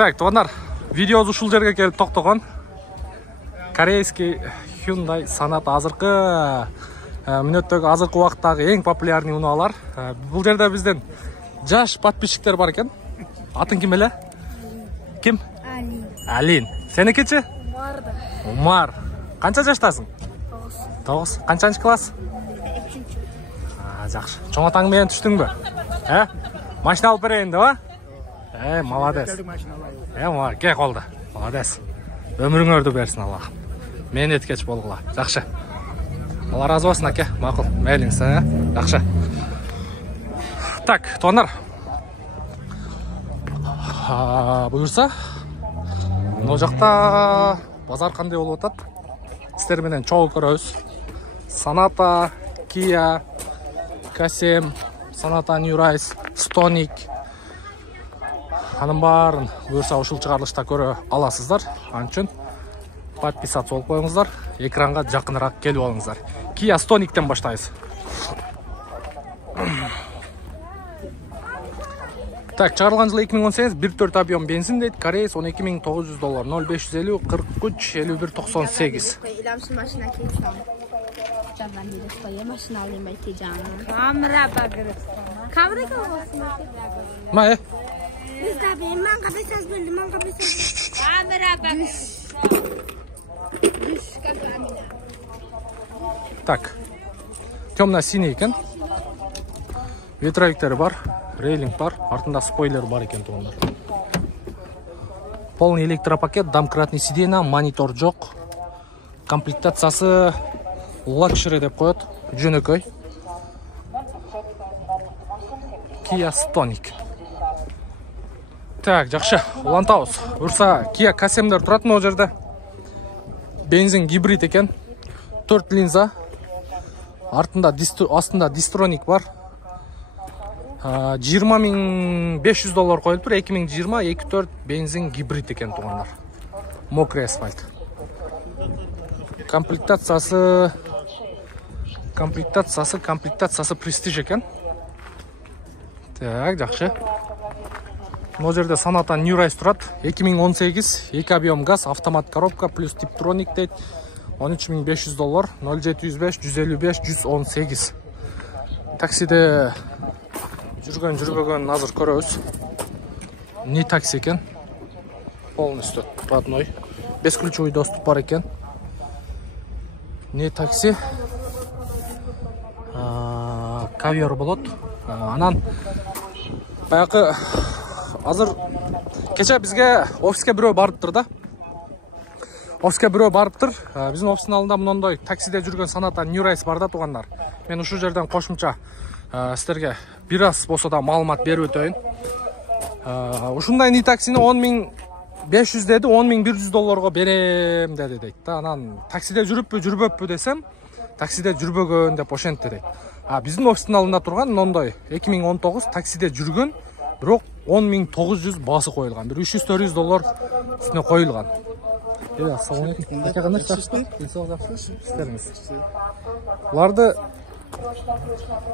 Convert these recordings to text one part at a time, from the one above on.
Так, туугандар, видеоз ушул жерге келип токтогон. Корейский Hyundai Sonata азыркы мүнөттөгү азыркы убакыттагы эң популярный унаалар. Бул жерде бизден жаш подписчиктер бар экен. Атың ким эле? Ким? Алин. Алин. Сеникичи? Умар. Умар. Канча жаштасың? 9. Канчанчы класс? 2. Жакшы. Чоң атаң менен түштүңбү? Машина алып берейин деби? Молодец. Умар, кел колду. Молодец. Өмүрүңөрдү берсин Алла. Мен эткеч болгула. Жакшы. Алла разы болсун, аке. Макул. Мейлиңиз, жакшы. Так, туугандар. Буюрса, мына жакта базар кандай болуп атат? Сиздер менен чогуу көрөбүз. Sonata, Kia, Kasem, Sonata New Rise, Stonic. Анын баарын буюрса ушул чыгарылышта көрө аласыздар. Ал үчүн подписаться болуп коюңуздар. Экранга жакыныраак келип алыңыздар. Kia Stonic'тен баштайбыз. Так, чыгарылган жылы 2018, 1.4 объем бензин дейт. Корейс $12.900, 0550 43 51 98. İlamsın maşına kesin. Candan biri koyuyor maşına alayım belki canım. Kamera bakırız. Kamera kalmasın. Maya. Biz tabii ben kapısız böldüm, ben kapısız. Kamera bakırız. Düş kamera. Так, темно-синий екен. Ветровиктері бар, рейлинг бар, артында спойлер бар екен туғандар. Полный электропакет, домкратный сиденье, монитор жоқ. Комплектациясы лакшери деп коет, жөнөкөй. Kia Stonic. Так, жакшы, улантабыз. Урса Kia Kasemдер турат мына жерде. Бензин гибрид екен. 4 линза. Артында Distronic бар. $20.500 коюлуп тур. 2020 2.4 бензин гибрид екен тугандар. Мокрый асфальт. Комплектациясы Prestige екен. Так, жакшы. Мына жерде Sonata New Rise турат. 2018, 2 объем газ, автомат коробка плюс Tiptronic дейт. $13.500, 0705 155 118. Таксиде жүргөн азыр көрөбүз. Не такси екен? Полностью родной. Бесключевой доступ бар екен. Не такси? Кавер болот. Анан баягы азыр кече бизге офиске бирөө барыптыр да. Биздин офистин алдында мындай таксиде жүргөн Sonata New Rise бар да тугандар. Мен ушул жерден кошумча сиздерге бир аз болсо да маалымат берип өтөйүн. Ушундай не таксини $10.500 деди, $10.100 берем деди дейт да. Анан таксиде жүрүппү, жүрбөппү десем, таксиде жүрбөгөн деп ошентти дейт. Биздин офистин алдында турган мындай 2019 таксиде жүргөн, бирок $10.900 баасы коюлган. Бир $300-400 үстүнө коюлган. Ассаламу алейкум. Ака кандай жакшысызбы? Сиздерңиз.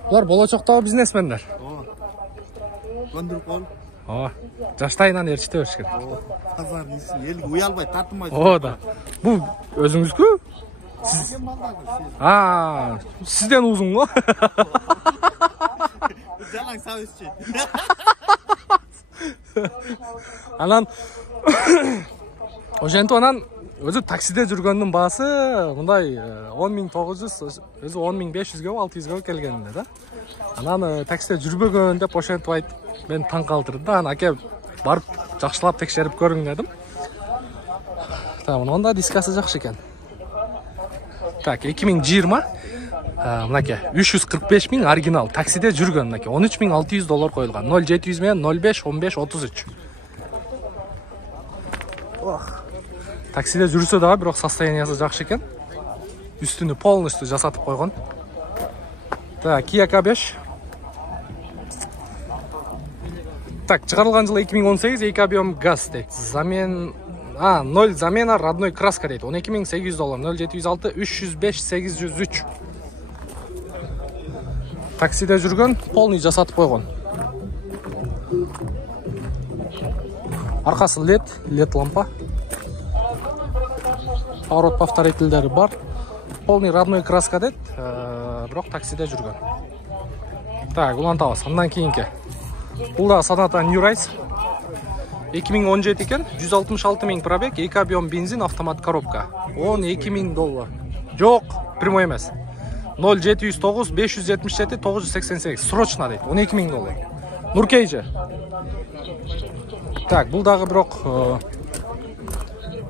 Булар болочоктогу бизнесмендер. Көндүрүп кол. Жаштайынан ээрчите беришкен. Казар элге уялбай тартынбай. Да. Бул өзүңүзгү? Сизден узун го? Жалаң сабызчы. Анан ошентип анан өзү таксиде жүргөндүн баасы мындай $10.900, өзү $10.500 600 келгенде да. Анан таксиде жүрбөгөн деп ошентип айтып, мен таң калтырды да. Анан аке барып жакшылап текшерип көрүң дедим. Онда дискасы жакшы экен. Так, 2020 мынаке 345.000 оригинал таксиде жүргөн мынаке $13.600 коюлган. 0700 менен 05 15 33. Таксиде жүрсө дагы бирок состояниясы жакшы экен. Үстүнү полностью жасатып койгон. Так, Kia K5. Так, чыгарылган жылы 2018, 2 объем газ дейт. Ноль замена родной краска дейт. $12.800, 0706 305 803. Таксиде жүргөн, полный жасатып койгон. Арқасы LED лампа. Поворот повторительдері бар. Полный родной краска дед, бирок таксиде жүргөн. Так, улантабыз. Андан кийинки. Бул да Sonata New Rise. 2017 екен, 166 000 пробег, 2 объем бензин, автомат коробка. $12 000. Жоқ, прямой емес. 0709 577 988. Срочно дейт. $12 000. Нуркейже. Так, бул дагы бирок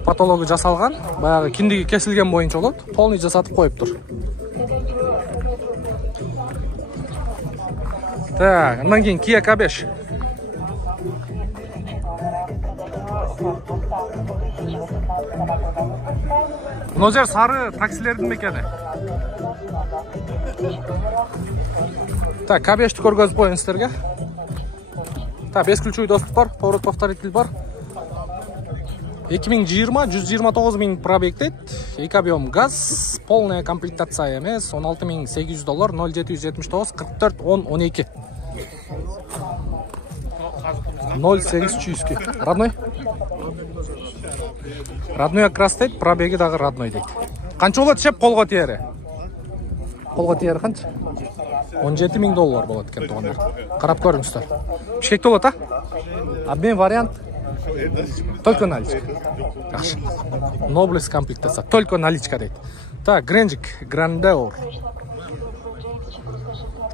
патологы жасалган. Баягы киндиги кесилген боюнча болот. Полный жасатып коюптур. Так, андан кийин Kia K5. Мына жер сары таксилердин мекени. Так, K5'ти көргөзүп коеюн силерге. Так, бесключевой доступ бар, поворот повторитель бар. 2020 129 000 пробег дейт. 2 объем газ, полная комплектация эмес, $16 800, 0779 44 10 12. 0800. Родной? Родной окрас дейт, пробеги дагы родной дейт. Канча болот шеп колго тиери? Колго тиери канча? $17 000 болот экен туугандар. Карап көрүңүздөр. Бишкекте болот, а? Обмен вариант. Только наличка. Yaxshi. Nobles комплектация. Только наличка дейт. Так, Grandeur.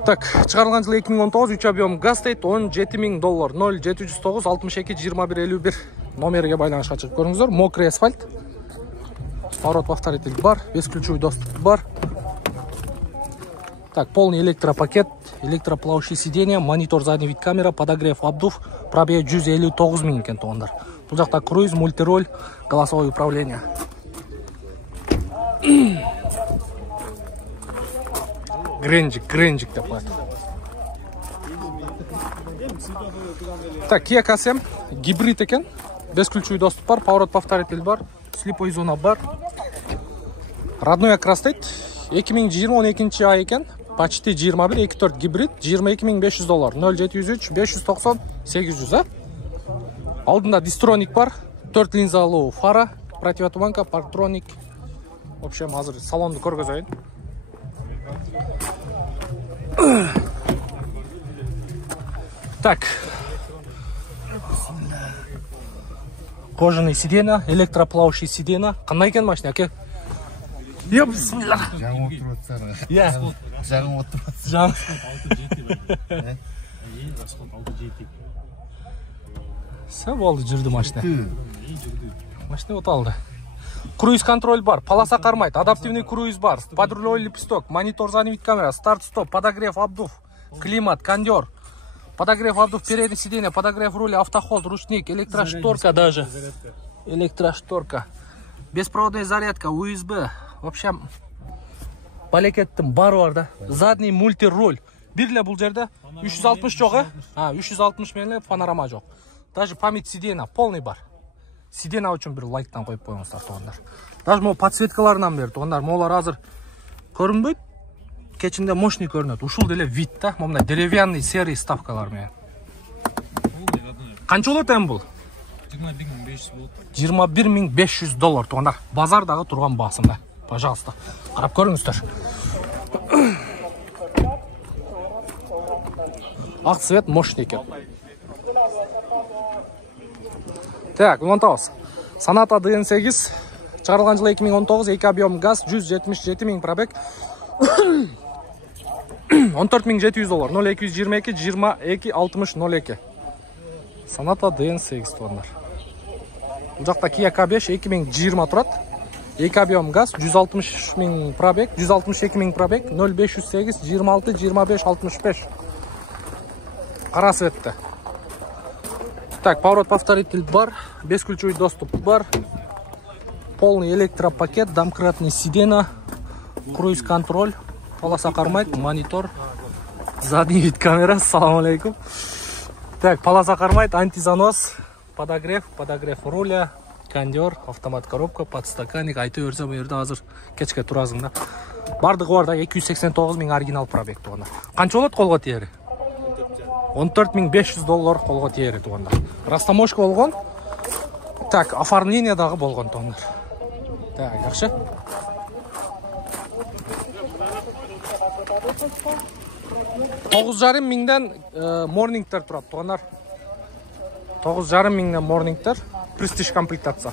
Так, чыгарылган жылы 2019, 3 объем газ дейт, $17 000. 0709 62 21 51 номерге байланышка чыгып көрүңүздөр. Мокрый асфальт. Поворот повторитель бар, бесключевой доступ бар. Так, полный электропакет, электроплавающий сиденье, монитор задний вид камера, подогрев, обдув, пробег 159 000 екен туугандар. Бул жакта круиз, мультироль, голосовое управление. Гренджик деп коет. Так, Kia K7 гибрид екен, бесключевой доступ бар, поворот повторитель бар, слепой зона бар. Родной окрас дейт, 2020 12 ай екен. Почти 21, 24 гибрид, $22 500, 0703 590 800, а? Алдында дистроник бар, 4 линзалуу фара, противотуманка, партроник. В общем, азыр салонду көргөзөйүн. Так. Кожаный сиденье, электроплавающий сиденье. Кандай экен машина, аке? Я бисмилlah. Жаңы отырып атсана. Я. Жаңы отырып Жаңы. атсана. Все болды, жүрді машина. Машина оталды. Круиз контроль бар, полоса кармайт, адаптивный круиз бар, подрулевой лепесток, монитор задний вид камера, старт-стоп, подогрев, обдув, климат, кондер, подогрев, обдув, переднее сиденье, подогрев руля, автохолд, ручник, электрошторка даже. Электрошторка. Беспроводная зарядка, USB. В общем, палекеттің бары бар да. Задний мультироль. Бирле бұл жерде 360 жоқ, 360 менле панорама жоқ. Даже память сиденья полный бар. Сиденья үшін бір лайктан қойып қойыңыздар туғандар. Даже бұл подсветкаларынан бері туғандар. Молар азыр көрінбейді. Кечінде мощный көрінеді. Ушул деле вид да. Момна деревянный серый ставкалар мен. Қанша болот эми бұл? $21 500 туғандар. Базардағы тұрған басында. Пожалуйста. Қарап көріңіздер. Ақ цвет мощный екен. Так, улантабыз. Sonata DN8 чыгарылган жылы 2019, 2 объем газ, 177 000 пробег. $14 700, 0222 22 60 02. Sonata DN8 тугандар. Бул жакта Kia K5 2020 турат. 2 объем газ, 160 000 пробег, 162 000 пробег, 0508 26 25 65. Кара цветте. Так, поворот повторитель бар, бесключевой доступ бар, полный электропакет, домкратный сиденье, круиз контроль, полоса кармайт, монитор, задний вид камера, ассаламу алейкум. Так, полоса кармайт, антизанос, подогрев руля, кондер, автомат коробка, подстаканник, айтып берсем бу жерде азыр кечке турасың да. Бардыгы бар да 289 000 оригинал пробег туганда. Канча болот колго тиери? $14 500 колго тиери туганда. Растаможка болгон. Так, оформление дагы болгон тондар. Так, жакшы. $9,5 миңден морнингтер турат тондар. $9,5 миңден морнингтер, престиж комплектация.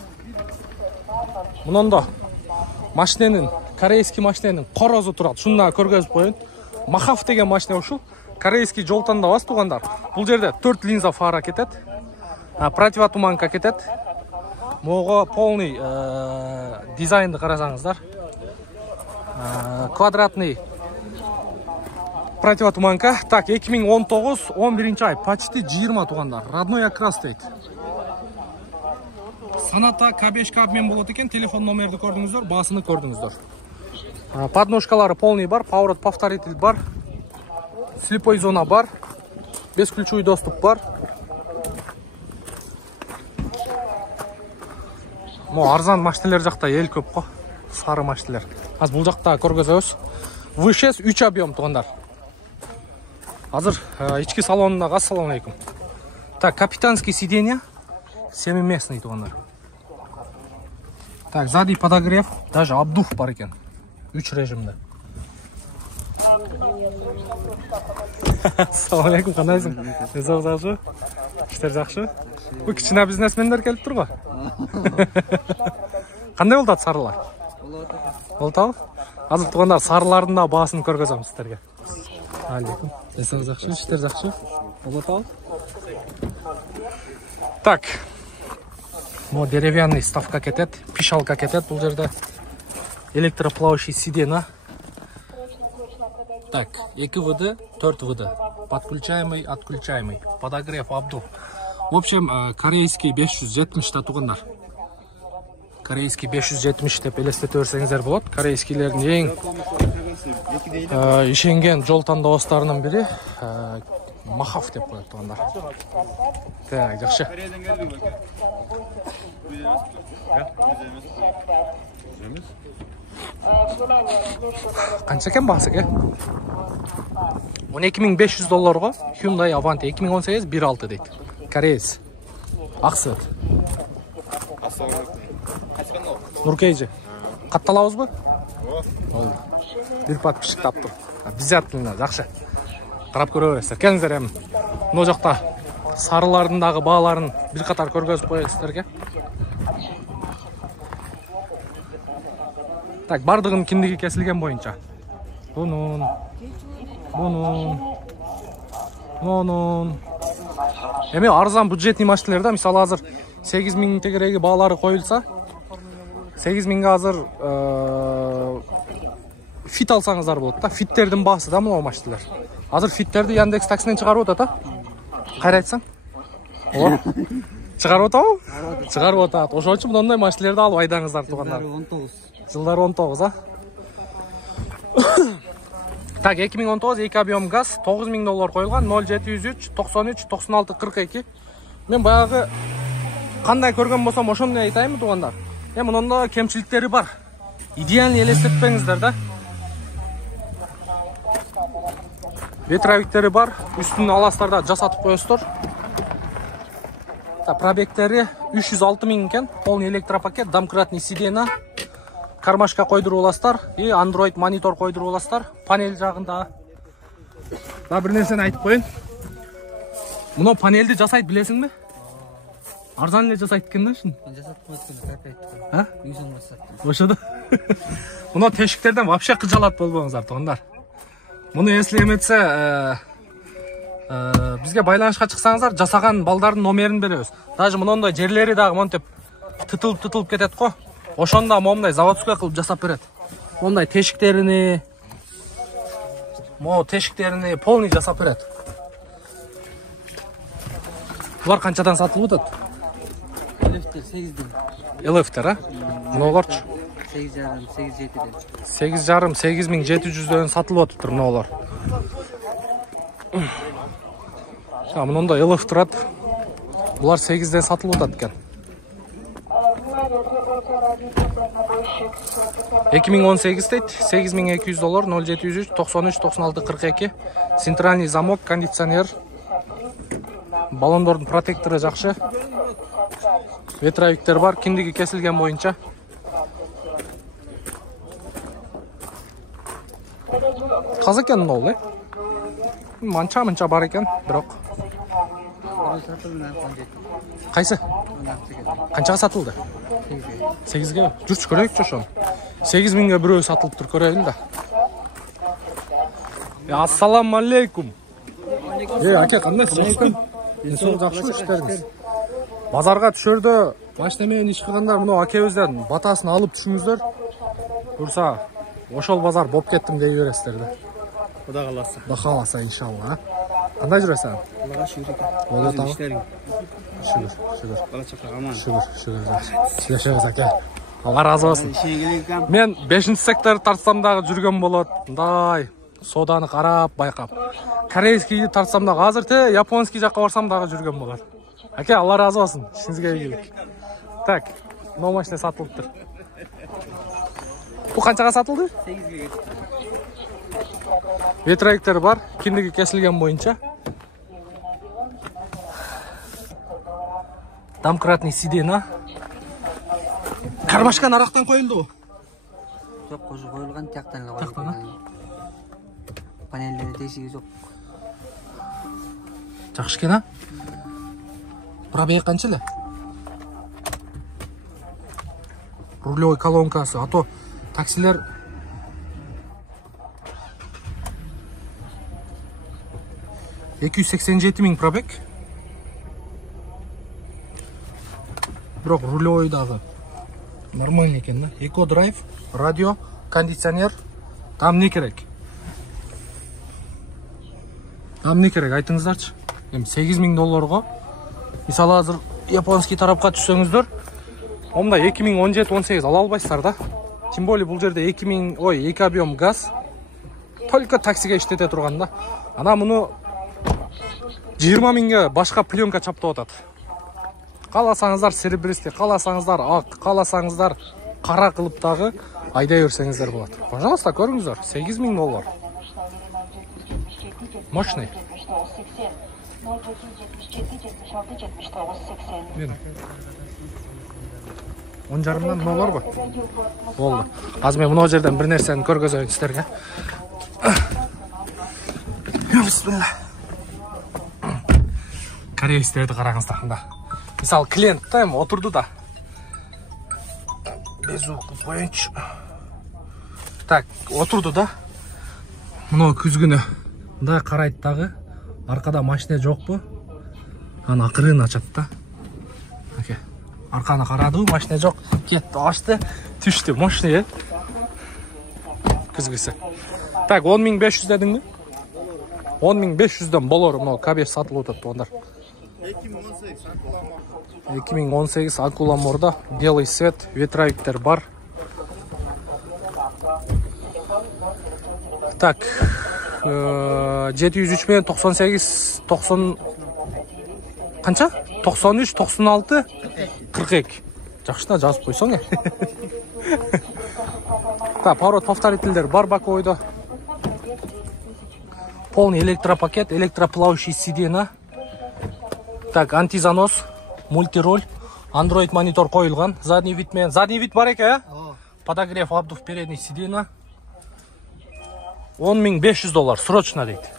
Мунунда машиненин, корейский машиненин корозу турат. Шунда көргөзүп коюн. Махав деген машина ушул. Корейский жол тандабас тугандар. Бул жерде 4 линза фара кетет. Противотуманка кетет. Мого полный дизайнды карасаңыздар. Квадратный противотуманка. Так, 2019 11 ай, почти 20 тугандар. Родной окрас дейт. Саната К5 кабмен болот экен, телефон номерди көрдүңүздөр, баасыны көрдүңүздөр. Подножкалары полный бар, поворот повторитель бар. Слепой зона бар. Бесключевой доступ бар. Арзан машиналар жакта эл көп го. Сары машиналар. Азыр бул жакта көргөзөбүз. V6 3 объем тугандар. Азыр ички салонуна ассаламу алейкум. Так, капитанский сиденье 7-местный тугандар. Так, сзади подогрев, даже обдув бар экен. 3 режимде. Ассаламу алейкум, кандайсың? Өзүң жакшы? Иштер жакшы? Бу кичине бизнесмендер келип турго. Кандай болду сарылар? Болду. Азыр тугандар сарылардын да баасын көргөзөм сиздерге. Алейкум. Өзүң жакшы? Иштер жакшы? Болду. Так. Мо деревянный ставка кетет, пишалка кетет бул жерде. Электроплавающий сиденье. Так, 2 ВД, 4 ВД. Подключаемый, отключаемый. Подогрев, обдув. В общем, корейский 570 тугандар. Корейский 570 деп элестете берсеңиздер болот. Корейскийлердин эң ишенген жол тандабастарынын бири Махав деп коет тугандар. Так, жакшы. Канча экен баасы ке? $12,500 Hyundai Avante 2018 1.6 дейт. Кореец. Аксыт. Нуркейжи. Катталабызбы? Болду. Бир подписчик таптым. Обязательно, жакшы. Карап көрө бересиздер. Келиңиздер эми. Мына жакта сарылардын дагы бааларын бир катар көргөзүп коелу сиздерге. Так, бардыгынын киндиги кесилген боюнча. Бунун. Эми арзан бюджетный машиналарда, мисалы азыр 8.000 тегереги баалары коюлса, 8.000 азыр фит алсаңыздар болот да. Фиттердин баасы да мына машиналар. Азыр фиттерди Яндекс таксиден чыгарып атат, кайра айтсаң? О, чыгарып атабы? Чыгарып атат. Ошон үчүн мындай машиналарды алып айдаңыздар тугандар. Жылдары 19, а? Так, 2019 2 объем газ, $9,000 коюлган, 0703 93 96 42. Мен баягы кандай көргөн болсом ошондой айтайынбы тугандар. Мунунда кемчиликтери бар. Идеальный элестетпеңиздер да. Ветровиктери бар, үстүнүн аластарда жасатып коесуздор. Пробегтери 306.000 экен, полный электропакет, домкратный сиденье. Кармашка койдуруп аласыздар и Android монитор койдуруп аласыздар. Панель жагында. Да бир нерсени айтып коеюн. Муну панелди жасайт билесиңби? Арзан эле жасайт экен да ушун. Жасатып койдум, айтты. А? 100 сом жасатты. Ошодо. Муну тешиктерден вообще кыжалат болбоңуздар тугандар. Муну если эметсе бизге байланышка чыксаңыздар, жасаган балдардын номерин беребиз. Даже мындай жерлери дагы монтип тытылып кетет го. Ошонда момундай заводской кылып жасап берет. Мондай тешиктерини, полный жасап берет. Булар канчадан сатылып атат? Элефтер 8ден. Элефтер, а? Мыналарчы? 8,5, 8,5, 8,700дөн сатылып атыптыр мыналар. Мындай элеф турат. Булар 8ден сатылып атат экен. 2018 дейт, $8,200, 0703 93 96 42. Центральный замок, кондиционер. Баллондордун протектору жакшы. ветровиктер бар, киндиги кесилген боюнча. Каза экен мынау, манча бар экен, бирок. Кайсы? Канчага сатылды? 8ге. Жүрчү көрөйүкчү ошону. 8000ге бирөө сатылыптыр, көрөйүн да. Ассаламу алейкум. Аке, кандайсыз? Жакшы иштериңиз. Базарга түшөрдө машина менен иш кылгандар мына акебизден батасын алып түшүңүздөр. Бурса, ошол базар болуп кеттим дей бересиздер да. Кудай кааласа. Кудай кааласа, иншалла. Кандай жүрөсүң? Аллага шүгүр экен. Болот ал. Иштериң. Шүгүр. Бала чака аман. Шүгүр. Сүйлөшөбүз аке. Алла разы болсун. Ишиңе келгем. Мен 5-сектор тартсам дагы жүргөн болот. Мындай соданы карап, байкап. Корейскийди тартсам дагы азыр японский жакка барсам дагы жүргөн болот. Аке, Алла разы болсун. Ишиңизге ийгилик. Так, мына машина сатылыптыр. Бу канчага сатылды? 8ге кетти. Ветровиктер бар, киндиги кесилген боюнча. Домкратный сиденье. Карбашка нарактан коюлду. Жок, кожу коюлган, тияктан эле Тияктан, коюлган. Панелдери тешиги жок. Жакшы экен, а? Пробег канча эле? Рулевой колонкасы, а то таксилер 287 000 пробег. Бирок рулевой дагы нормальный экен да. Эко драйв, радио, кондиционер. Там не керек? Айтыңыздарчы. Эми $8000. Мисалы азыр японский тарапка түшсөңүздөр, онда 2017-18 ала албайсыздар да. Тем более бул жерде 2 объем газ только таксиге иштете турган да. Ана муну 20 000ге башка пленка чаптап атат. Кааласаңыздар серебристи, кааласаңыздар ак, кааласаңыздар кара кылып дагы айдай берсеңиздер болот. Пожалуйста, көрүңүздөр. $8000. Мощный. Он жарымдан мыналар го. Болду. Азыр мен мына жерден бир нерсени көргөзөйүн сиздерге. Бисмилла. Корейстерди караңыздар мында. Мисалы клиент да эми отурду да. Безукту боюнча. Так, отурду да. Мына күзгүнү мындай карайт дагы. Аркада машина жокпу? Аны акырын ачат да. Оке. Арканы карады, машина жок. Кетти, ачты, түштү. Мощный, күзгүсү. Так, 10500 дедиңби? 10500дөн болор, мына К5 сатылып атат тугандар. 2018 Акуламорда, белый свет, ветровиктер бар. Так, 703 менен 98, 90 канча? 93, 96, 42. Жакшына жазып койсоң. Так, поворот повторительдер бар боковойдо. Полный электропакет, электроплавающий сиденье. Так, антизанос, мультироль, Android монитор коюлган. Задний вид менен. Задний вид бар экен, подогрев обдув передний сиденья. $10,500 срочно дейт.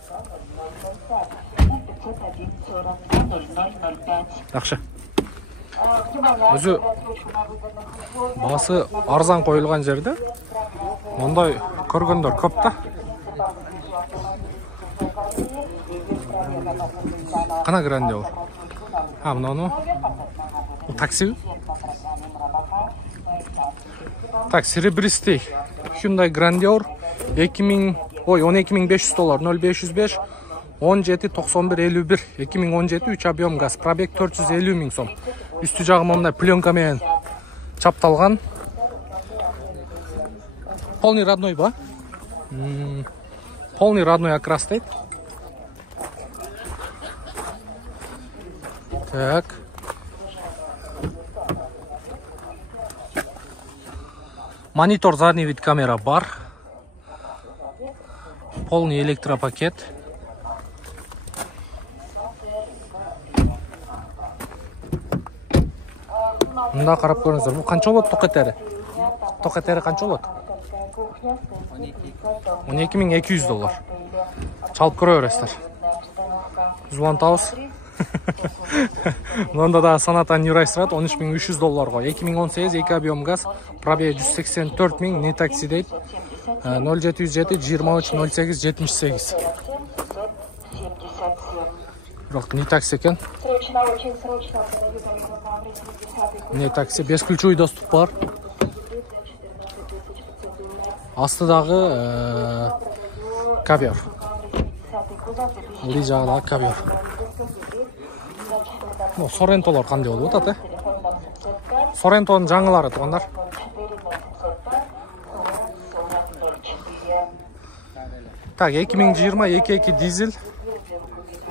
Жакшы. Өзү басы арзан коюлган жерде мондай көргөндөр көп да. Кана Грандиор. Мынаны такси. Так, серебристый Hyundai Grandeur $12500, $0505, 179151, 2017 3 объем газ, пробег 450 000 сом. Үстү жагы мындай пленка менен чапталган. Полный родной ба? Полный родной окрас дейт. Так. Монитор, задний вид камера бар. Полный электропакет. Мында карап көрүңүздөр. Бул канча болот токетери? Токетери канча болот? 12.200 доллар. Чалып көрө бересиздер. Зулантабыз. Мында да Sonata New Race турат 13.300 долларга. 2018 2 объем газ, пробеги 184.000, не такси дейт. 0707 23 08 78. Бирок не такси экен. Не такси, бесключевой доступ бар. Астыдагы ковер. Ли жагыдагы ковер. Sorrento'lar кандай болуп атат, Sorrento'нун жаңылары туугандар. Так, 2020 2.2 дизель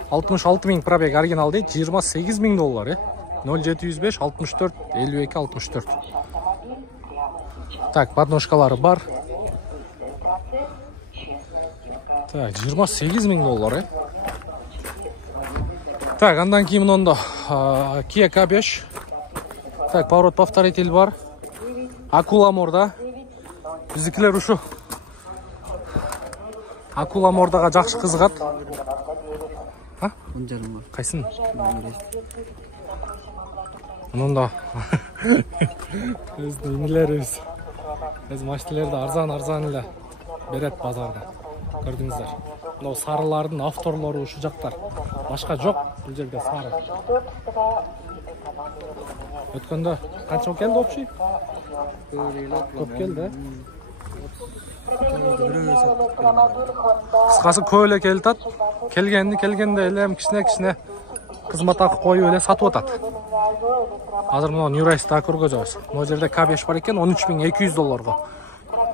66.000 пробег оригинал дейт, 28.000 доллар, 0705 64 52 64. Так, подножкалары бар. Так, 28.000 доллар, Так, андан кийин мында Kia K5. Так, поворот повторитель бар. Акула морда. Биздикилер ушу Акула мордага жакшы кызыгат. А? Кайсын? Мында биздин эмелерибиз. Биз машиналарды арзан эле берет базарда. Көрдүңүздөр. Мына сарылардын авторлору ушу жактар. Башка жок, бул жерде сары. Өткөндө канча келди общий? Көп келди. Кыскасы көп эле келип атат. Келгенде эле кичине кызмат акы коюп эле сатып атат. Азыр мына New Race'да көргөзөбүз. Могу жерде K5 бар экен 13.200 долларга.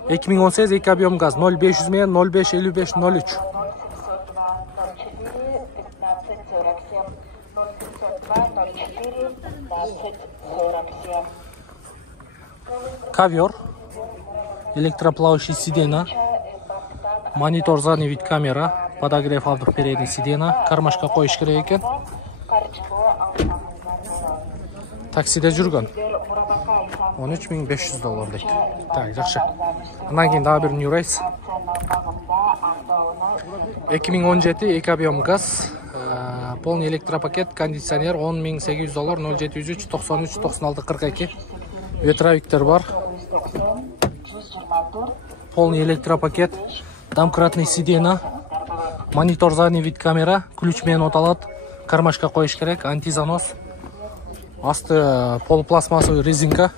2018 2 объем газ 0500 менен 05 55 03. Ковер, электроплавающий сиденье, монитор задний вид камера, подогрев переднего сиденья, кармашка коюш керек экен. Таксиде жүргөн 13.500 доллар дейт. Так, жакшы. Андан кийин дагы бир New Race. 2017 2 объем газ, полный электропакет, кондиционер 10.800 доллар, 0703 93 96 42. Ветровиктер бар. Полный электропакет, домкратный сиденье, монитор задний вид камера, ключ менен оталат, кармашка коюш керек, антизанос. Асты полупластмассовый резинка.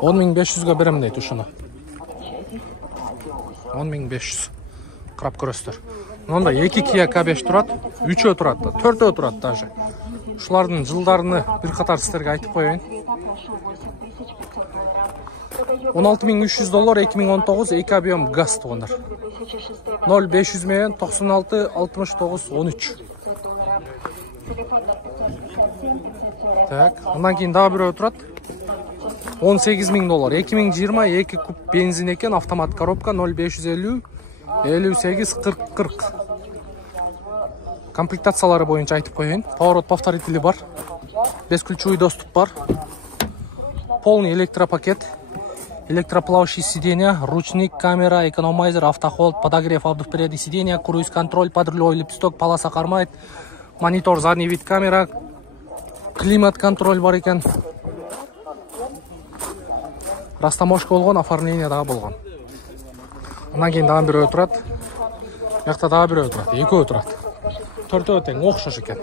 $10.500 берем дейт ушуну. 10.500. Карап көрөсүздөр. Мында 2 Kia K5 турат, 3 турат, 4 турат даже. Ушулардын жылдарыны бир катар сиздерге айтып коеюн. 16.300 доллар 2019 2 объем газ туугандар. 0500 менен 96 69 13. Так, андан кийин дагы бирөө турат. 18.000 доллар 2020 2 куб бензин экен, автомат коробка 0550 58 40 40. Комплектациялары боюнча айтып коеюн. Поворот повторители бар. Бесключевой доступ бар. Полный электропакет. Электроплавающий сиденье, ручник, камера, экономайзер, автохолд, подогрев переднего сиденья, круиз-контроль, подрулевой лепесток, полоса кармайт, монитор задний вид камера, климат-контроль бар экен. Растаможка болгон, оформление дагы болгон. Андан кийин дагы бирөө турат. Бuyakta дагы бирөө турат, экөө турат. Төртөө тең окшош экен.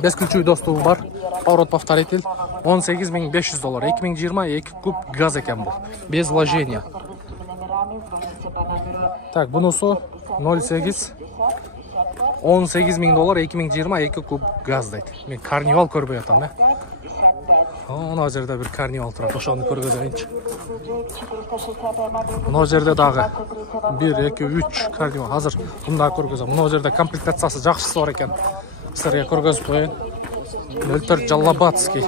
Бесключевой доступу бар. Поворот повторитель 18.500 доллар. 2020 2 куб газ экен бул. Без вложения. Так, бунусу 08 18.000 доллар 2020 2 куб газ дейт. Мен карнивал көрбөй атам, Мына жерде бир карнивал турат. Ошону көргөзөйүнчү. Мына жерде дагы 1 2 3 карнивал. Азыр мында көргөзөм. Мына жерде комплектациясы жакшысы бар экен. Силерге көргөзүп коеюн. 04 Жаллабатский.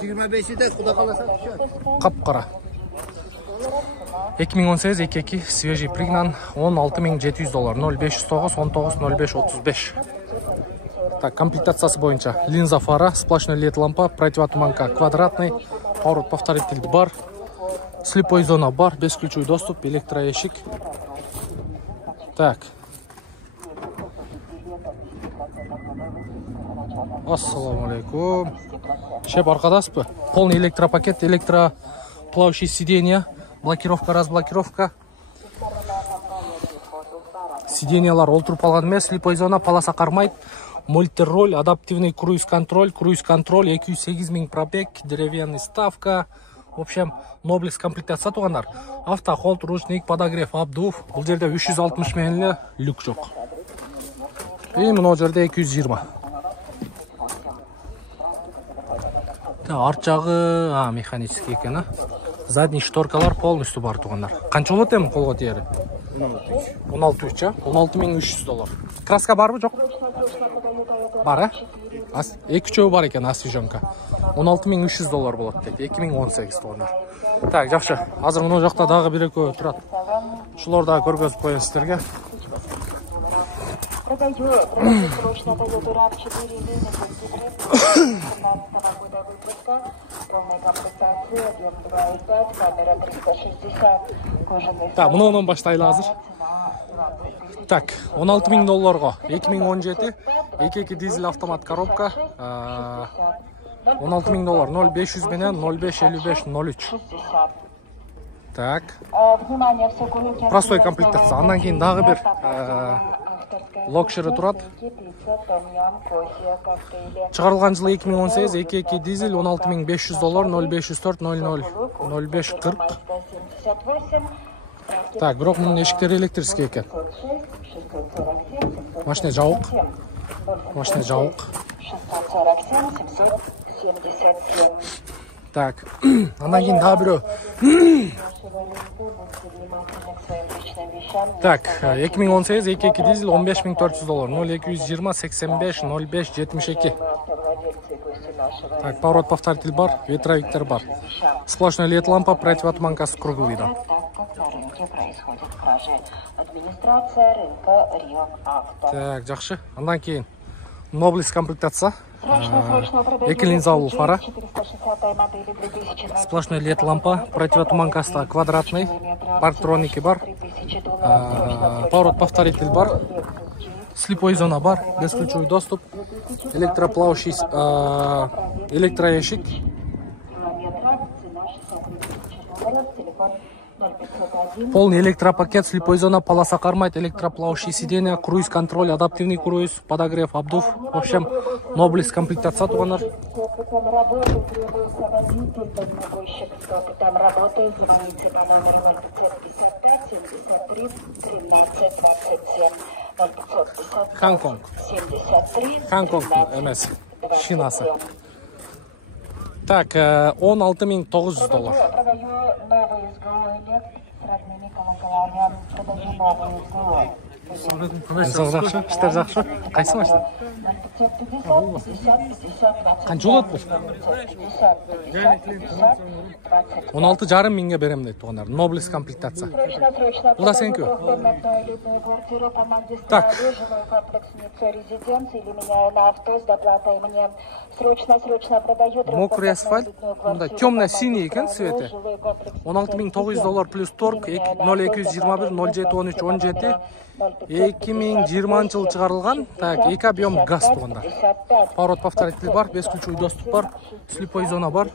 25'de kuda kalırsa düşer. Капкара. 2018 22 свежий пригнан 16700 доллар 0509 19 05 35. Так, комплектациясы боюнча линза фара, сплошной LED лампа, противотуманка квадратный, поворот повторитель бар, слепой зона бар, бесключевой доступ, электроящик. Так. Ассаламу алейкум. Шеп аркадасызбы? Полный электропакет, электроплавающие сиденья, блокировка, разблокировка. Сиденьялар олтуруп алган эмес, слепой зона, полоса кармайт, мультироль, адаптивный круиз-контроль, 208 000 пробег, деревянная ставка. В общем, Noblix комплектация тугандар. Автохолд, ручник, подогрев, обдув. Бул жерде 360 миллионлы люк жок. И мына жерде 220. Арт жагы механический экен. Задний шторкалар полностью бар тугандар. Канча болот эми колго тиери? 16 300 доллар. Краска барбы, жок? Бар, эки үчөө бар экен, освежонка. 16 300 доллар болот дейт, 2018 тугандар. Так, жакшы. Азыр мына жакта дагы бир экөө турат. Ушуларды дагы көргөзүп коеюн сиздерге. Так, мындан баштайлы азыр. Так, 16 000 долларга 2017 2.2 дизель автомат коробка. 16 000 доллар 0500 менен 0555 03. Так. Простой комплектация. Андан кийин дагы бир локшери турат. Чыгарылган жылы 2018 2.2 дизель 16 500 доллар 0504 00 05 40. Так, бирок мунун эшиктери электрический экен. Машина жабык. Машина жабык. Так, андан кийин дагы бирөө. Так, 2018 2.2 дизель 15 400 доллар 0220 85 05 72. Так, поворот повторитель бар, ветровиктер бар. Сплошной LED лампа, противотуманка с кругловидом. Так, жакшы. Андан кийин Noblix комплектация. Эки линзалуу фара. Сплошной LED лампа, противотуманкасы квадратный, парктроники бар. Поворот повторитель бар. Слепой зона бар, бесключевой доступ, электроплавающий, электроящик. Полный электропакет, слепой зона, полоса кармайт, электроплавающие сиденья, круиз-контроль, адаптивный круиз, подогрев, обдув. В общем, Noblix комплектация тугандар. Ханконг. Ханконг эмес. Шинасы. Так, 16 900 доллар. Жакшы, иштер жакшы. Кайсы машина? Канча болот бул? 16,5 миңге берем дейт тугандар. Noblix комплектация. Бул да сеники? Так. Мокрый асфальт. Мында темно-синий экен цвети. 16 900 доллар плюс торг 0221 0713 17. 2020 жыл чыгарылган. Так, эки объем газ тугандар. Поворот повторитель бар, бесключевой доступ бар, слепой зона бар.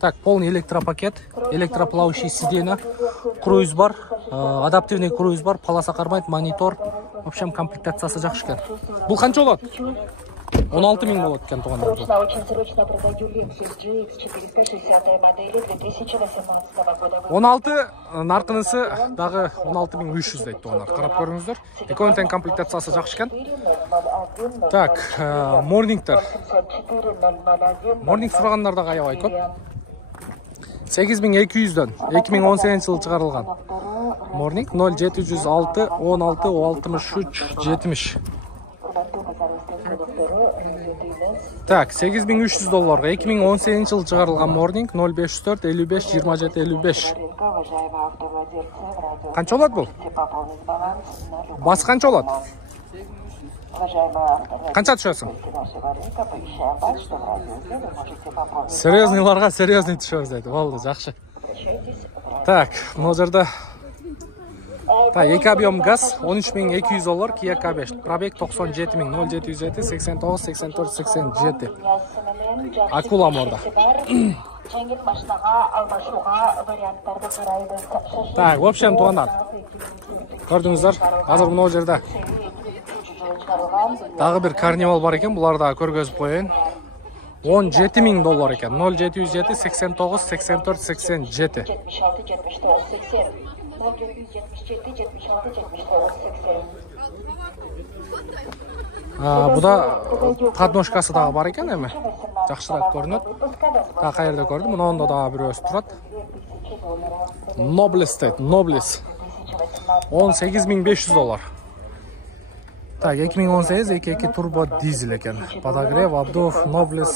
Так, полный электропакет, электроплавающий сиденья, круиз бар, адаптивный круиз бар, полоса кармайт, монитор. В общем, комплектациясы жакшы экен. Бул канча болот? 16 000 болот экен тугандар. Очень срочно продаю Lexus GX 460 модели 2018 года. 16 наркынысы дагы 16 300 дейт тугандар. Карап көрүңүздөр. Экөөнүн тең комплектациясы жакшы экен. Так, морнингтер. Морнинг сурагандар дагы аябай көп. 8200дөн 2018 жылы чыгарылган. Морнинг 0706 16 63 70. Так, $8300. 2018 жылы чыгарылган Morning 0504 55 27 55. Канча болот бул? Бас канча болот? Канча түшөсүң? Серьезныйларга серьезный түшөбүз дейт. Болду, жакшы. Так, мына жерде так, эки объем газ $13.200, Kia K5, пробег 97.000, 0707 89 84 87. Акула морда. Так, в общем, туугандар. Көрдүңүздөр, азыр мына жерде дагы бир карнивал бар экен, буларды дагы көргөзүп коеюн. $17.000 экен. 0707 89 84 87. Буда подножкасы дагы бар экен эми. Жакшыраак көрүнөт. Так, каерде көрдүм? Мынанда дагы бирөөсү турат. Nobles дейт, Nobles. $18.500. Так, 2018 2.2 турбо дизель экен. Подогрев, обдув, Nobles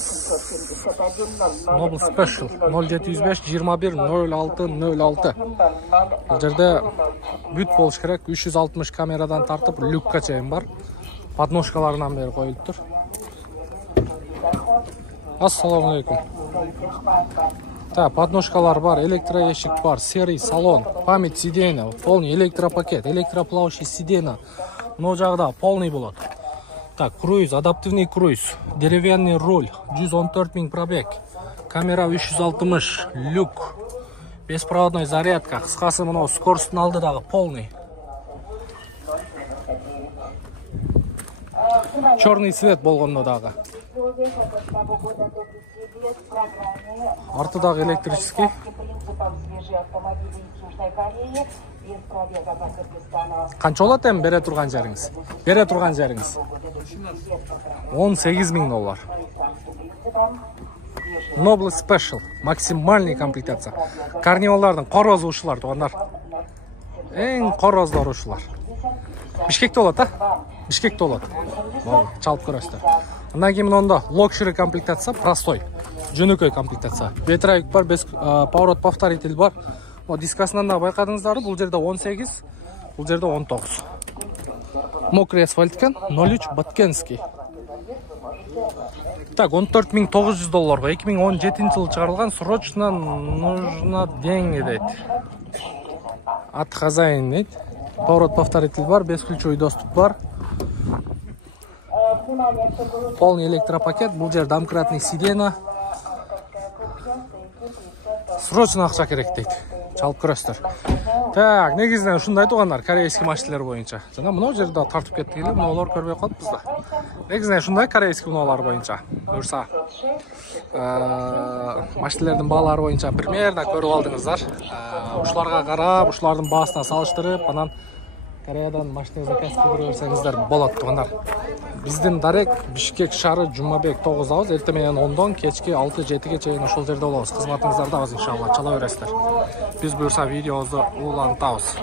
Special 0705 21 06 06. Бул жерде бүт болуш керек. 360 камерадан тартып люкка чейин бар. Подножкаларынан бери коюлуптур. Ассаламу алейкум. Так, подножкалар бар, электроэшик бар, серый салон, память сиденья, полный электропакет, электроплавающий сиденья. Но жагда полный болот. Так, круиз, адаптивный круиз, деревянный руль, 114 000 пробег, камера 360, люк, беспроводной зарядка, кыскасы мына скоросттун алдыдагы полный. Черный цвет болгондо дагы. Артыдагы электрический. Канча болот эми бере турган жериңиз? Бере турган жериңиз $18.000. Noble Special, максимальный комплектация. Карнивалдардын корозу ушулар, туугандар. Эң короздар ушулар. Бишкекте болот, Бишкекте болот. Чалып көрөсүздөр. Андан кийин мында локшери комплектация, простой, жөнөкөй комплектация. Ветровик бар, без поворот повторитель бар. Дискасынан да байкадыңыздар, бул жерде 18, бул жерде 19. Мокрый асфальт экен, 03 Баткенский. Так, $14.900. 2017 жылы чыгарылган, срочно нужно деньги дейт. От хозяин дейт. Поворот повторитель бар, бесключевой доступ бар. Полный электропакет, бул жер домкратный сиденье. Срочно акча керек дейт. Чалып көрөсүздөр. Так, негизинен ушундай туугандар, корейский машиналар боюнча. Жана мына жерде тартып кеттик эле, мыналар көрбөй калыппыз да. Негизинен ушундай корейский мыналар боюнча. Буюрса, машиналардын баалары боюнча примерно көрүп алдыңыздар. Ушуларга карап, ушулардын баасына салыштырып, анан Кореядан машина заказ кылдырып берсеңиздер болот туугандар. Биздин дарек Бишкек шаары Жумабек 9 эртең менен 10дон кечки 6-7ге чейин ошол жерде болобуз. Кызматыңыздардабыз иншалла, чала бересиздер. Биз буюрса видеобузду улантабыз.